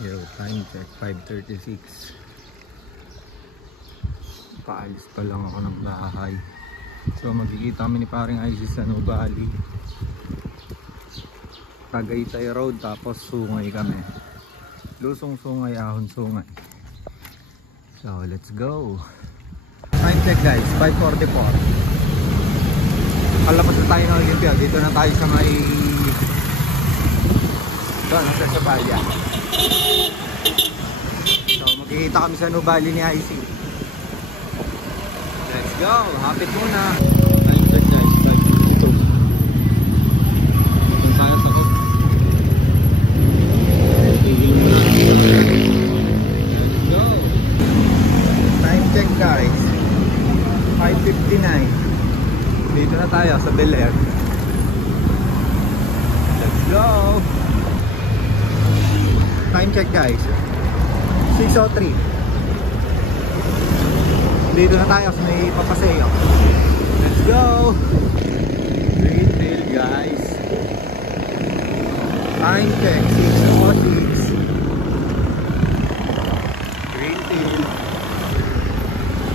Yo, time check, 5:36. Paalis pa lang ako ng bahay. So magkikita kami ni paring Isis sa Nubali. Tagaytay Road, tapos Sungay kami. Lusong Sungay, Ahon Sungay. So let's go. Time check guys, 5:44. Kalabas na tayo ng Olympia. Dito na tayo sa may nasa Sabaya. So magkikita kami sa Nubali ni Isis. Let's go, hapit muna. Time check guys, 5:52. Punta tayo sa hook. Let's go. Time check guys, 5:59. Dito na tayo sa Bel Air. Let's go. Time check guys, 6:03. Dito na tayo sa may Papaseo. Let's go. Greenfield guys. Time check 6:06. Greenfield.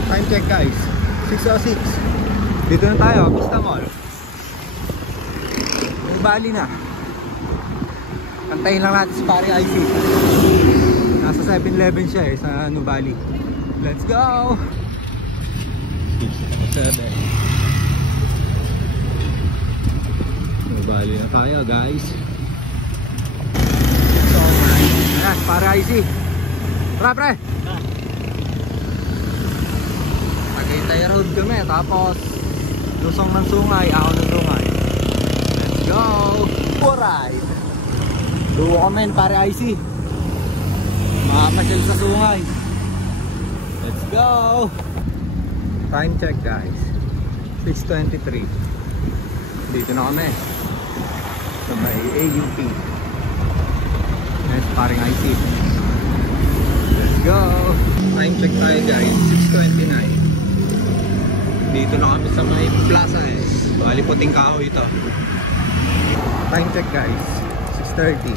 Time check guys 6:06. Dito na tayo, Vista Mall. Nubali na. Kantayin lang natin si pare IC. Nasa 7-Eleven siya eh, sa Nubali. Let's go. 7. Nubali na tayo guys. So ayan, pare IC. Pre. Tagaytay Road kami, tapos Lusong ng Sungay, Ahon ng Sungay. Let's go. Alright. Duwa kami pare IC. Makapasyal sa Sungay. Let's go. Time check guys, 6:23. Dito na kami sa may AUP. Yes, paring IC. Let's go. Time check tayo guys, 6:29. Dito na kami sa may Plaza eh. Bali puting kahoy ito. Time check guys, 6:30.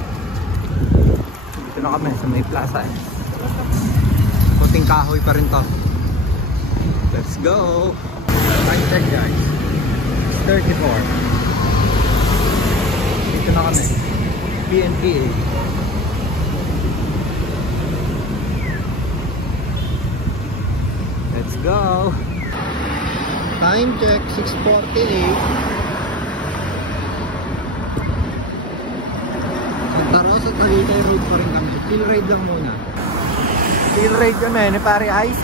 Dito na kami sa may Plaza eh. Puting kahoy pa rin to. Let's go. Time check guys, 6:34. Dito na kami, PNPA. Let's go. Time check 6:48. Santa Rosa, Tagaytay Road pa rin kami. Chill ride lang muna. Chill ride kami ni pare IC.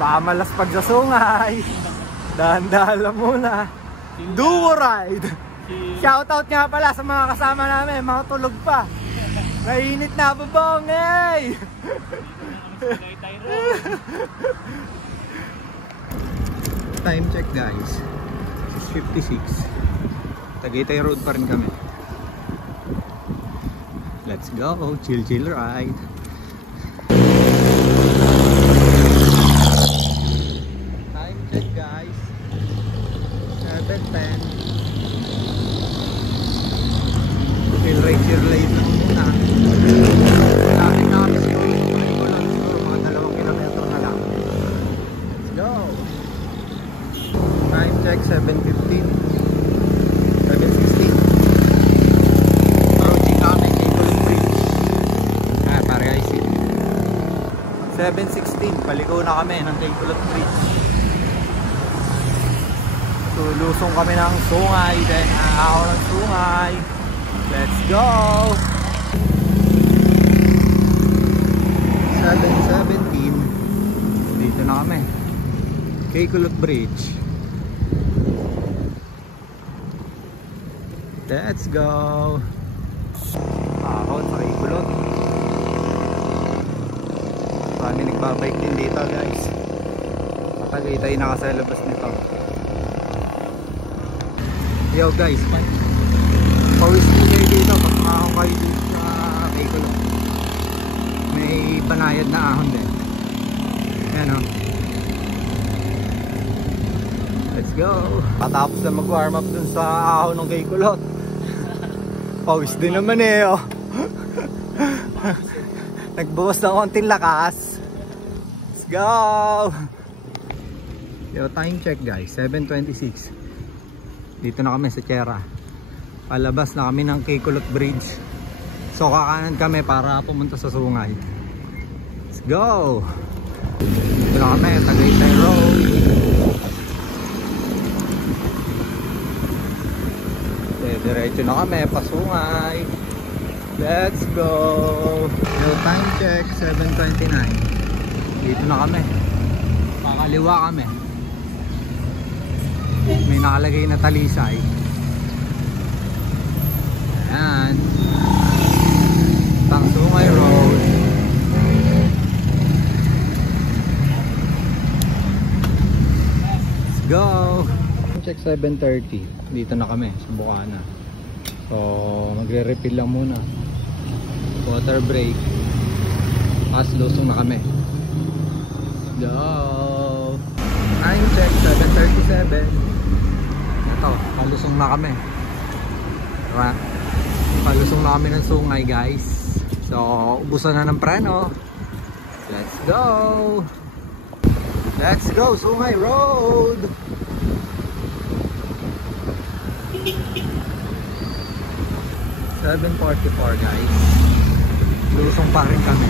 Baka malaspag sa Sungay. Dahan-dahan lang muna. Duo ride. Shoutout nga pala sa mga kasama namin, mga tulog pa. Mainit na babong eh. Time check guys, 6:56. Tagaytay Road pa rin kami. Let's go, chill ride. Time check guys, 7:10. Chill ride lang muna. Natin na kami siguro mga 2 kilometro na lang. Let's go. Time check 7:15. 7:16. Approaching namin Kaykulot Bridge. Pare IC. 7:16. Paliko na kami ng Kaykulot Bridge. So lusong kami ng Sungay, then Ahon ng Sungay. Let's go. 7:17. Dito na kami, Kaykulot Bridge. Let's go. Ahon sa Kaykulot. Marami nagbabike din dito guys. Tagaytay naka sa labas nito. Yo guys, pawis din kayo dito pag makakong kayo dito sa Kaykulot. May banayad na ahon din. Ayan o. Let's go. Patapos na mag-warm up dun sa ahon ng Kaykulot. Pawis din naman eh oh. Nagbuhos ng konting lakas. Let's go! Yo, time check guys, 7:26. Dito na kami sa Tierra. Palabas na kami ng Kikulot Bridge. So kakanan kami para pumunta sa Sungay. Let's go! Dito na kami, Tagaytay Road. Diretso na kami, pasungay. Let's go! Yo, time check, 7:29. Dito na kami. Pakaliwa kami. May nakalagay na Talisay. Ayan. Pangsungay Road. Let's go! Check 7:30. Dito na kami sa Bukana. So magre-refill lang muna. Water break. Tapos lusong na kami. Let's go! Time check 7:37. Ito, palusong na kami. Diba? Palusong na kami ng Sungay guys. So ubusan na ng preno. Let's go! Let's go Sungay Road! 7:44 guys. Lusong pa rin kami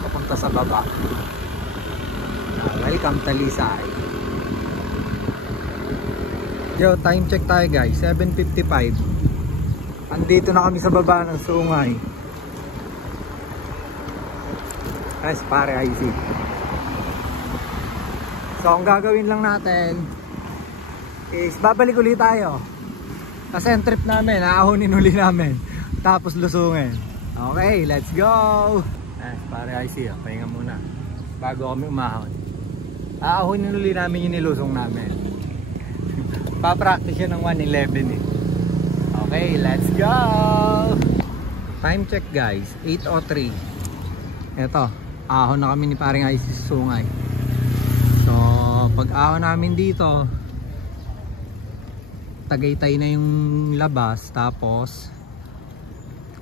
papunta sa baba. Welcome Talisay. Yo, time check tayo guys, 7:55. Andito na kami sa baba ng Sungay. Guys, pare IC. So ang gagawin lang natin is babalik ulit tayo. Kasi ang trip namin, aahonin uli namin. Tapos lusungin. Okay, let's go! Pare IC, pahinga muna. Bago kami umahon. Aahonin uli namin yung nilusong namin. Pa-practice yun ng 1:11 eh. Okay, let's go! Time check guys, 8:03. Eto, ahon na kami ni paring IC sa Sungay. So, pag ahon namin dito, Tagaytay na yung labas, tapos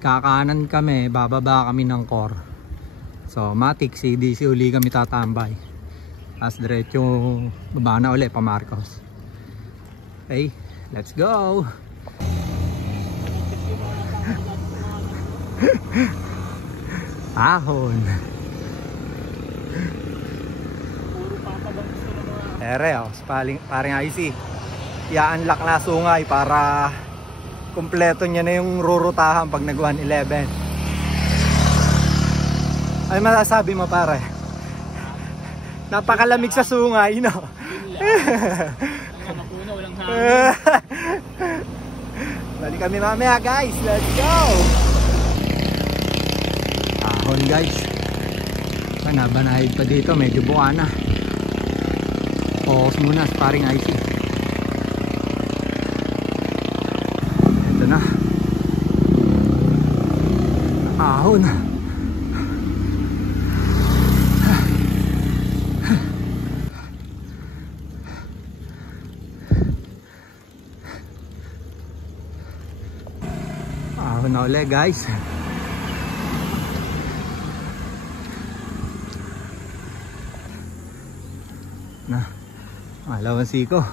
kakanan kami, bababa kami ng Core. So Matic, CDC uli kami tatambay. As diretso baba na uli pa Marcos. Okay, let's go! Ahon. Ere oh, paring IC. I-unlock na Sungay para kumpleto niya na yung rurutahan pag nag 1:11. Ay masasabi mo pare? Napakalamig sa Sungay, no? Balik kami mamaya guys, let's go! Ahon guys. Banahid pa dito, medyo Bukana. Focus muna sa paring IC. Na ahon. Ahon na ulit guys. Na malawan siko.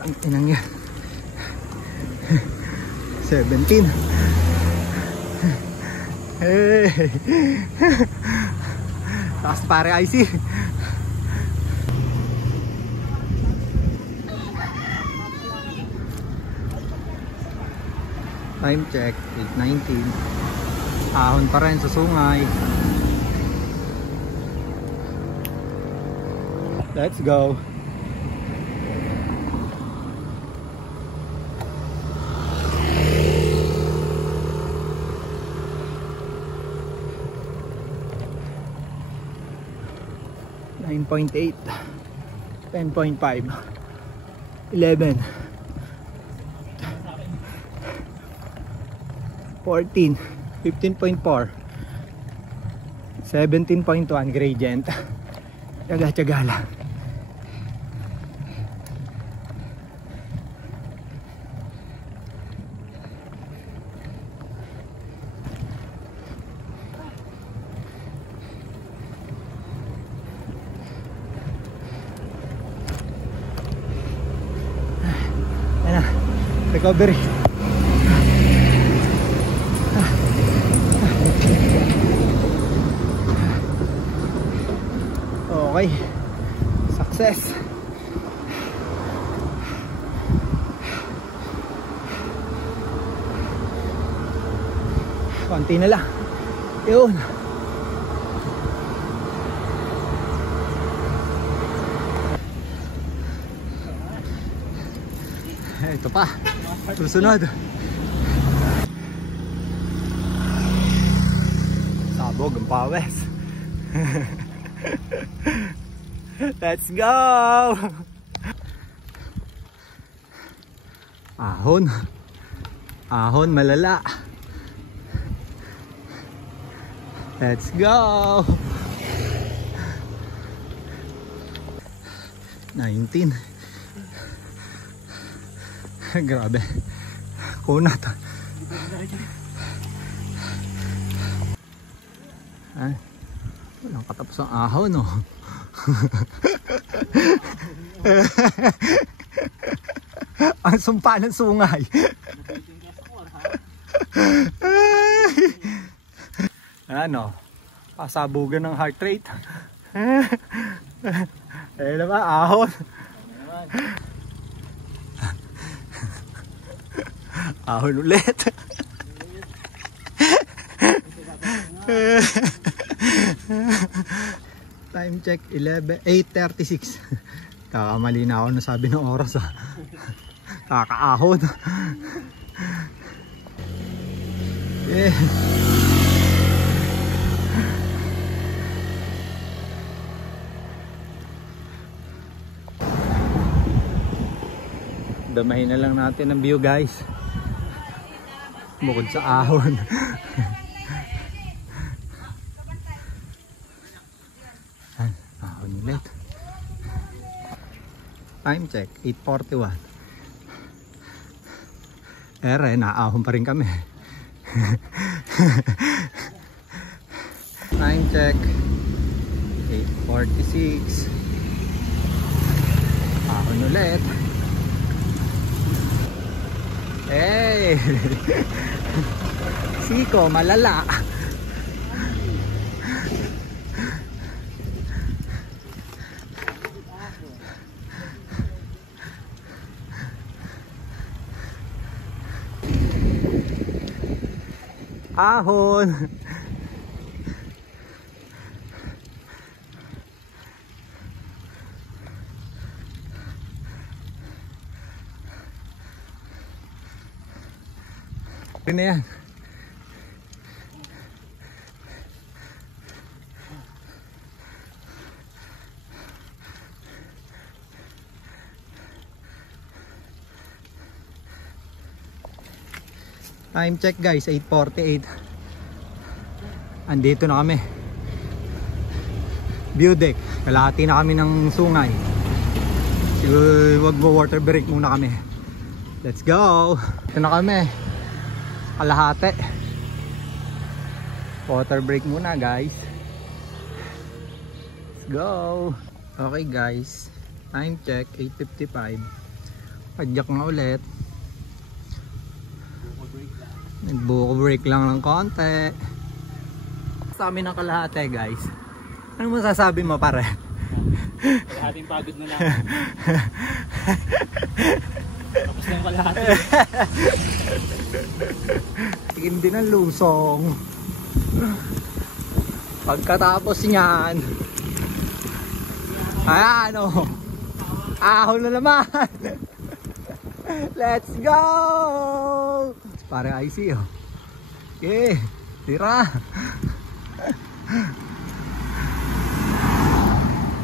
Ang tinang yan. 17. Hey. Taas pare IC. Time check 8:19. Ahon pa rin sa Sungay. Let's go. .8, 10.5, 11, 14, 15.4, 17.1 gradient. Tiyaga-tiyaga lang. Ayan na, recovery. Okay, success. Konti na lang. Yun. Ito pa. Susunod. Sabog ang pawis. Let's go! Ahon. Ahon malala. Let's go! 19. Grabe. Kunat. Ay. Walang katapos ang ahon, no? Ang sumpa ng sungay. Ano? Pasabugan ng heart rate. Eh naman, ahon. Ahon ulit. Time check 8:36. Kakamali na ako na sabi ng oras, ah. Kakaahon. Yeah. Damahin na lang natin ang view, guys. Bukod sa ahon. Ahon ulit. Time check 8:41. Naahon pa rin kami. Time check 8:46. Ahon ulit. Hey! Siko, malala. Ahon. Ini yan. Time check, guys, 8:48. Andito na kami. View deck. Kalahati na kami ng sungay. Siguro wag mo water break muna kami. Let's go. Ito na kami. Kalahati. Water break muna, guys. Let's go. Okay, guys. Time check 8:55. Padyak na ulit. Nagbuko break lang ng konti. Sa amin ng kalahati, guys. Ano masasabi mo, pare? Kalahating pagod na lang. Tapos na yung kalahati. Tigim din ang lusong. Pagkatapos niyan, ayan o, ahon na naman. Let's go. Pare IC, oh. Okay, tira.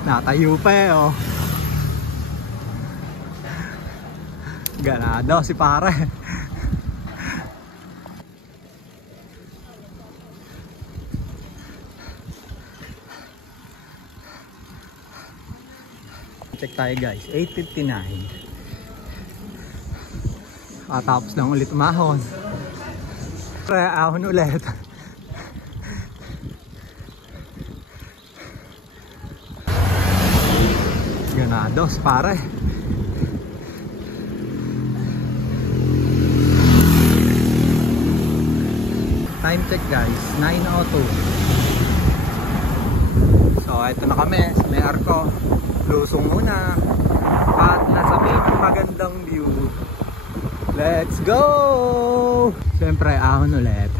Natayo pa eh, oh. Ganado si pare. Check tayo guys, 8:59. Tapos lang ulit umahon. Pre, ahon ulit. Ganados pare. Time check guys, 9:02. So ito na kami sa may arko. Lusong muna at nasa may magandang view. Let's go! Siyempre ahon ulit.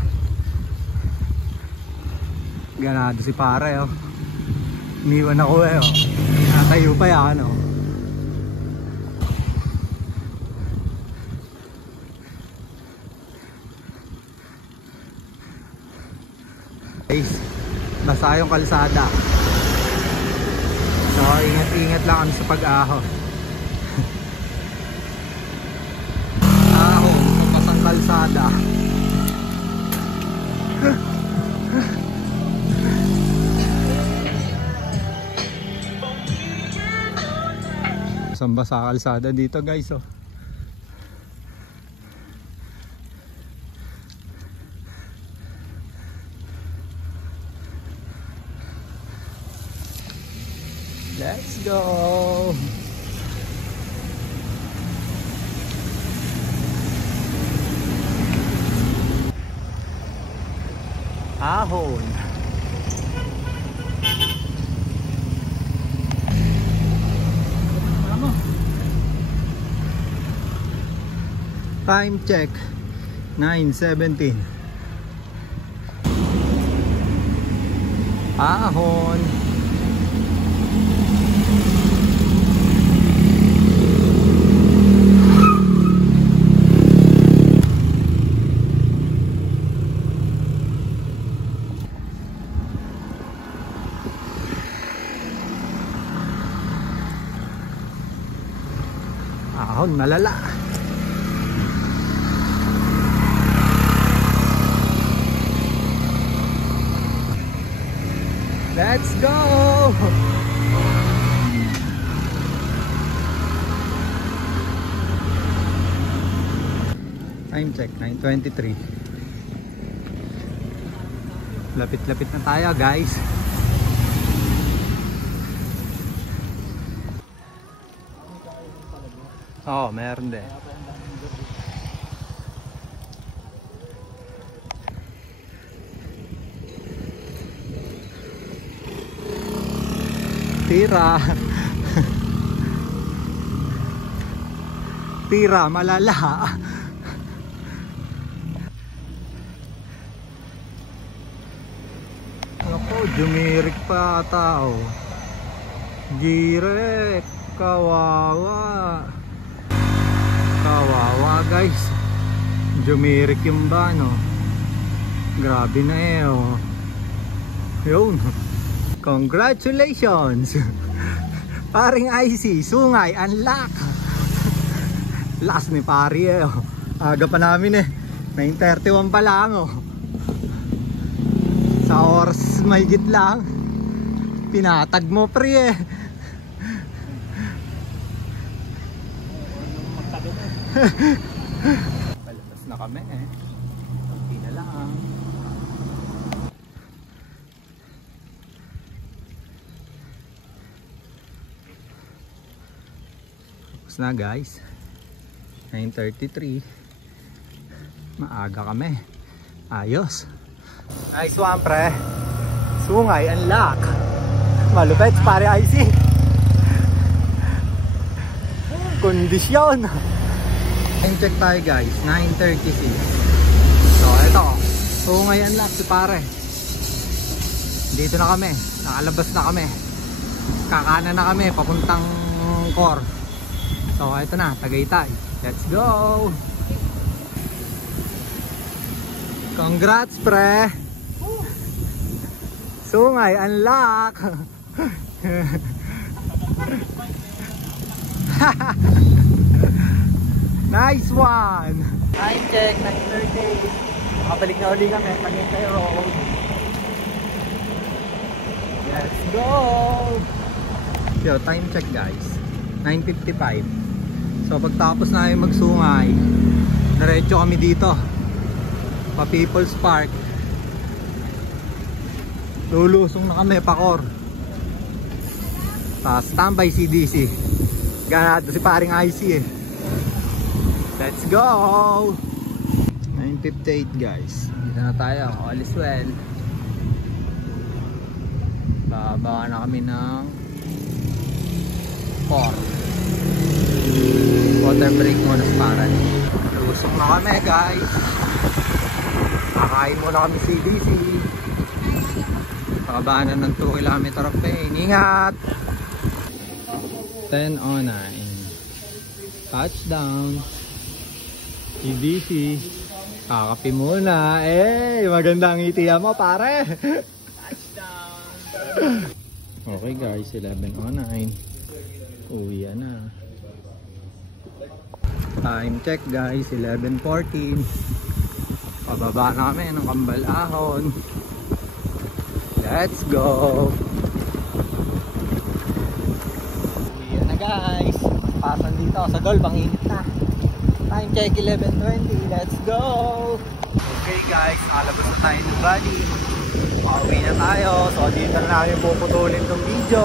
Ganado si pare oh. Iniwan ako eh oh. Natayo pa yan oh. Guys, basa yung kalsada. So ingat-ingat lang kami sa pag-ahon. Ahon, kapasang kalsada. Samba sa kalsada dito guys oh. Let's go. Ahon. Time check 9:17. Ahon. Ahon, malala. Let's go! Time check, 9:23. Lapit-lapit na tayo guys. Oo, meron din. Tira. Tira, malala. Ako, jumirik pa tao. Girek, kawawa. Kawawa guys. Jumirik yung ba no? Grabe na eh oh. Yun. Congratulations! Paring IC, Sungay, unlock! Last ni pari eh oh. Aga pa namin eh. 9:31 pa lang oh. Sa oras mahigit lang. Pinatag mo pre eh. Palabas na kami eh. Kunti na lang. Tapos na guys. 9:33. Maaga kami. Ayos. Nice one pre. Sungay unlock. Malupit pare IC. Kondisyon. Time check tayo guys, 9:36. So ito, Sungay unlock si pare. Dito na kami, nakalabas na kami. Kakana na kami, papuntang core. So ito na, Tagaytay. Let's go! Congrats pre! Sungay unlock! Nice one! Time check, 9:30. Makabalik na uli kami, Tagaytay Road. Let's go! Yo, time check guys, 9:55. So pagtapos namin magsungay, diretso kami dito pa People's Park. Lulusong na kami Pacor. Standby CDC. Ganado si paring IC eh. Let's go! 9:58 guys. Dito na tayo. All is well. Bababa na kami ng 4. Water break muna sa paran. Lusong na kami guys. Kakain muna kami CDC. Bababa na ng 2 km of pain. Ingat! 10:09. Touchdown. CDC. Kakapi muna. Magandang ngiti mo pare. Touchdown. Okay guys, 11:09. Uwi na. Time check guys, 11:14. Pababa na kami ng Kambalahon. Let's go. Uwi na guys. Pasan dito sa golf, ang init na. Time check 11:20. Let's go. Okay guys, alabas na tayo ng body. Pauwi na tayo. So dito na namin puputulin tong video.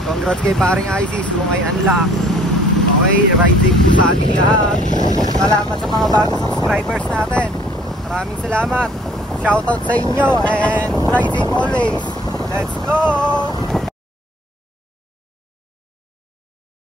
Congrats kay paring ISIS kung ay unlock. Okay, riding po sa ating lahat. Salamat sa mga bagong subscribers natin. Maraming salamat. Shoutout sa inyo and fly safe always. Let's go!